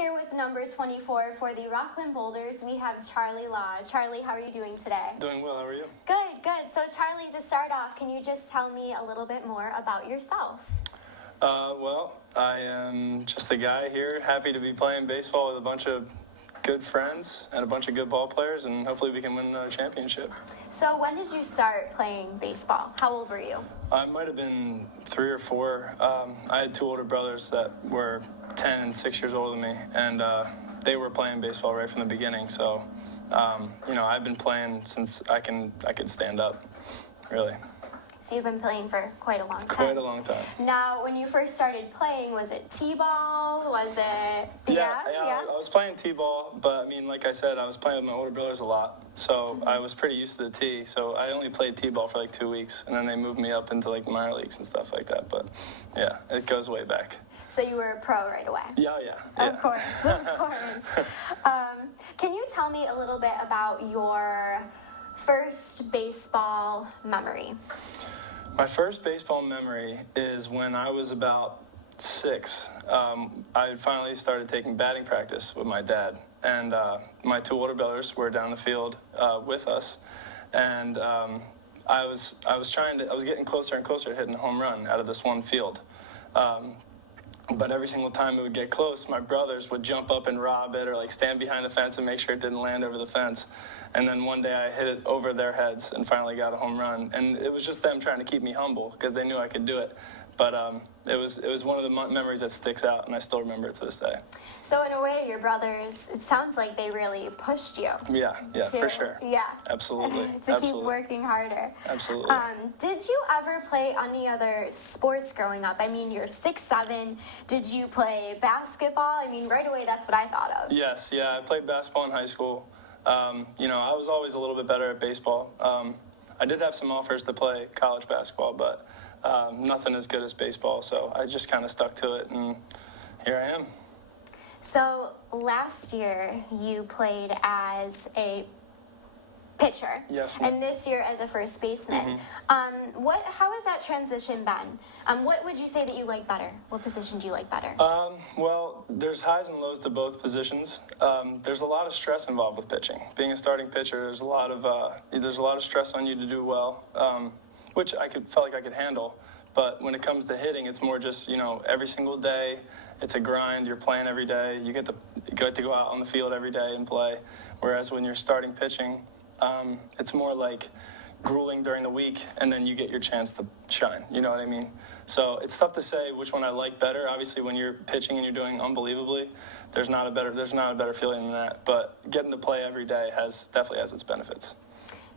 Here with number 24 for the Rockland Boulders, we have Charlie Law. Charlie, how are you doing today? Doing well, how are you? Good, good. So Charlie, to start off, can you just tell me a little bit more about yourself? Well, I am just a guy here, happy to be playing baseball with a bunch of good friends and a bunch of good ball players, and hopefully we can win another championship. So when did you start playing baseball? How old were you? I might have been 3 or 4. I had 2 older brothers that were 10 and 6 years older than me, and they were playing baseball right from the beginning. So, I've been playing since I could stand up, really. So you've been playing for quite a long time. Quite a long time. Now, when you first started playing, was it t-ball? Was it... Yeah. I was playing t-ball, but I mean, like I said, I was playing with my older brothers a lot, so I was pretty used to the tee. So I only played t-ball for like 2 weeks, and then they moved me up into like minor leagues and stuff like that. But yeah, it goes way back. So you were a pro right away? Yeah. Of course, of course. Can you tell me a little bit about your first baseball memory? My first baseball memory is when I was about 6. I finally started taking batting practice with my dad, and my 2 older brothers were down the field with us, and I was getting closer and closer to hitting a home run out of this one field. But every single time it would get close, my brothers would jump up and rob it or like stand behind the fence and make sure it didn't land over the fence. And then one day I hit it over their heads and finally got a home run. And it was just them trying to keep me humble because they knew I could do it. But it was one of the memories that sticks out, and I still remember it to this day. So in a way, your brothers, it sounds like they really pushed you. Yeah, for sure. Yeah. Absolutely. Keep working harder. Absolutely. Did you ever play any other sports growing up? I mean, you're 6'7". Did you play basketball? I mean, right away, that's what I thought of. Yes, I played basketball in high school. I was always a little bit better at baseball. I did have some offers to play college basketball, but nothing as good as baseball, so I just kind of stuck to it, and here I am. So last year you played as a pitcher, yes, ma'am. And this year as a first baseman. How has that transition been? What would you say that you like better? What position do you like better? Well, there's highs and lows to both positions. There's a lot of stress involved with pitching. Being a starting pitcher, there's a lot of stress on you to do well, which felt like I could handle. But when it comes to hitting, it's more just, every single day, it's a grind. You're playing every day. You get to go out on the field every day and play. Whereas when you're starting pitching, it's more like grueling during the week, and then you get your chance to shine. You know what I mean? So it's tough to say which one I like better. Obviously, when you're pitching and you're doing unbelievably, there's not a better feeling than that. But getting to play every day definitely has its benefits.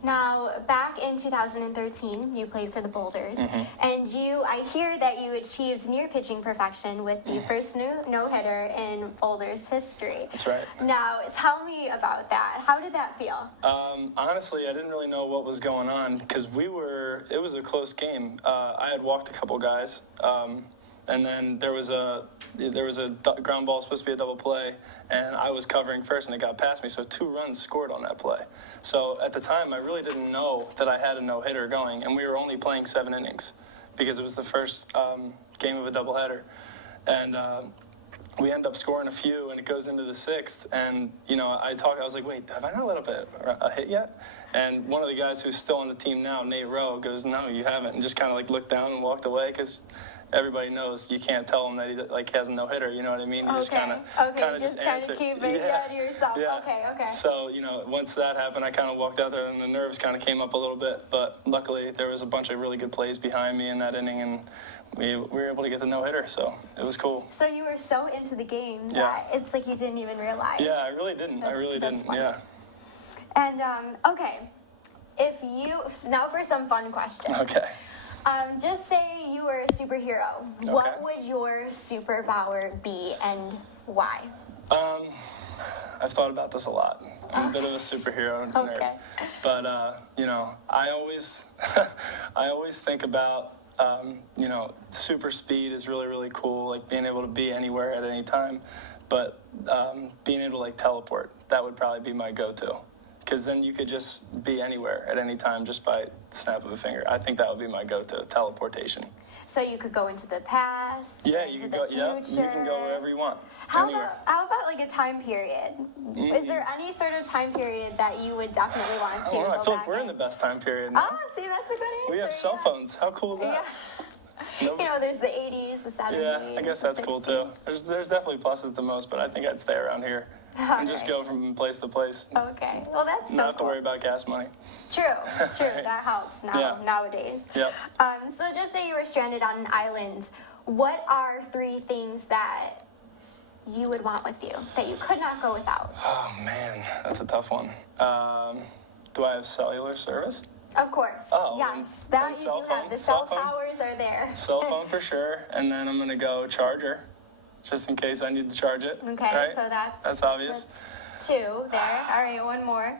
Now, back in 2013, you played for the Boulders, and I hear that you achieved near pitching perfection with the first no-hitter in Boulders history. That's right. Now, tell me about that. How did that feel? Honestly, I didn't really know what was going on because it was a close game. I had walked a couple guys, and then there was a ground ball supposed to be a double play, and I was covering first, and it got past me, so 2 runs scored on that play. So at the time, I really didn't know that I had a no-hitter going, and we were only playing 7 innings because it was the first game of a doubleheader. And we end up scoring a few, and it goes into the 6th, and, I was like, wait, have I not let up a hit yet? And one of the guys who's still on the team now, Nate Rowe, goes, no, you haven't, and just kind of like looked down and walked away because everybody knows you can't tell him that he has a no-hitter, you know what I mean? You just kind of keep it to yourself. Yeah. Okay. So, once that happened, I kind of walked out there and the nerves kind of came up a little bit, but luckily there was a bunch of really good plays behind me in that inning, and we were able to get the no-hitter, so it was cool. So you were so into the game that it's like you didn't even realize. Yeah, I really didn't. Funny. Yeah. And, okay, now for some fun questions. Okay. Just say you were a superhero. Okay. What would your superpower be and why? I've thought about this a lot. I'm a bit of a superhero nerd. But, I always think about, super speed is really, really cool, like being able to be anywhere at any time. But being able to, like, teleport, that would probably be my go-to. Because then you could just be anywhere at any time just by the snap of a finger. I think that would be my go-to, teleportation. So you could go into the past, Yeah, or you into can the go. future. Yeah, you can go wherever you want. How Anywhere. about like a time period? Is there any sort of time period that you would definitely want to I don't know. go I feel back like we're in the best time period now. Oh, see, that's a good answer. We have cell phones. How cool is that? Yeah. Nope. You know, there's the 80s, the 70s. Yeah, I guess that's cool too. There's definitely pluses to most, but I think I'd stay around here and just go from place to place. Okay, well that's so Not have to cool. worry about gas money. True, that helps nowadays. Yep. So just say you were stranded on an island. What are 3 things that you would want with you that you could not go without? Oh man, that's a tough one. Do I have cellular service? Of course. Oh, yes, and that you cell do phone, have. The cell cell phone. towers are there. Cell phone for sure, and then I'm gonna go charger, just in case I need to charge it. Okay, right? so that's obvious. That's 2 there. All right, one more.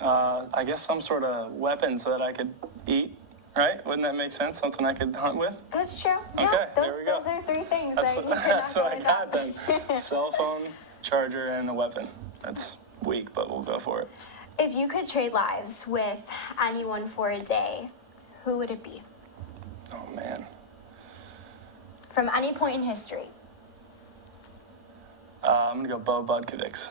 I guess some sort of weapon so that I could eat. Right? Wouldn't that make sense? Something I could hunt with? That's true. Okay, Yeah, there we go. Those are 3 things That's that you what, could not that's go what I without. got then. Cell phone, charger, and a weapon. That's weak, but we'll go for it. If you could trade lives with anyone for a day, who would it be? Oh man. From any point in history. I'm gonna go Bo Budkovics.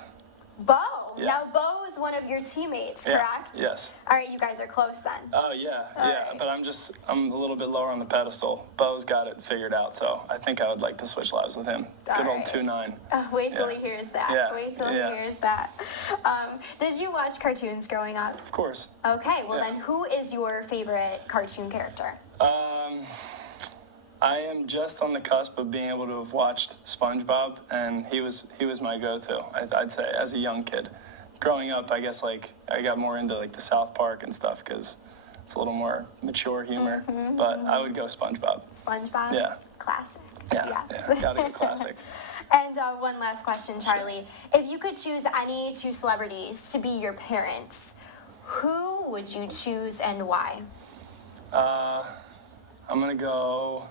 Bo! Yeah. Now, Bo is one of your teammates, Yeah, correct? yes. All right, you guys are close then. Oh yeah, All yeah. right. But I'm a little bit lower on the pedestal. Bo's got it figured out, so I think I would like to switch lives with him. All Good old right. 2-9. Wait till Yeah. he hears that. Yeah, Wait till yeah. he hears that. Did you watch cartoons growing up? Of course. Okay, well Yeah. then, who is your favorite cartoon character? I am just on the cusp of being able to have watched SpongeBob, and he was my go-to. I'd say as a young kid. Growing up, I guess like I got more into like the South Park and stuff because it's a little more mature humor. But I would go SpongeBob. SpongeBob? Yeah. Classic. Yeah, Yes. yeah, gotta go classic. And one last question, Charlie. If you could choose any 2 celebrities to be your parents, who would you choose and why? I'm gonna go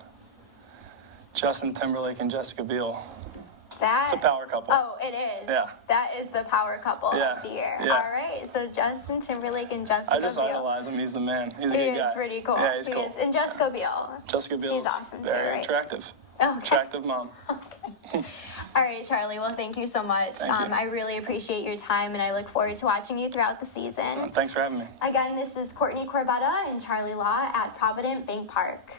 Justin Timberlake and Jessica Biel. That, It's a power couple. Oh, it is. Yeah. That is the power couple Yeah, of the year. yeah. All right. So Justin Timberlake and Jessica I just Biel. idolize him. He's the man. He's a He good guy. is pretty cool. Yeah, he's He cool. is. And Jessica Biel. Jessica Biel's She's awesome too, very right? attractive. Okay. Attractive mom. All right, Charlie. Well, thank you so much. Thank you. I really appreciate your time, and I look forward to watching you throughout the season. Thanks for having me. Again, this is Courtney Corbetta and Charlie Law at Provident Bank Park.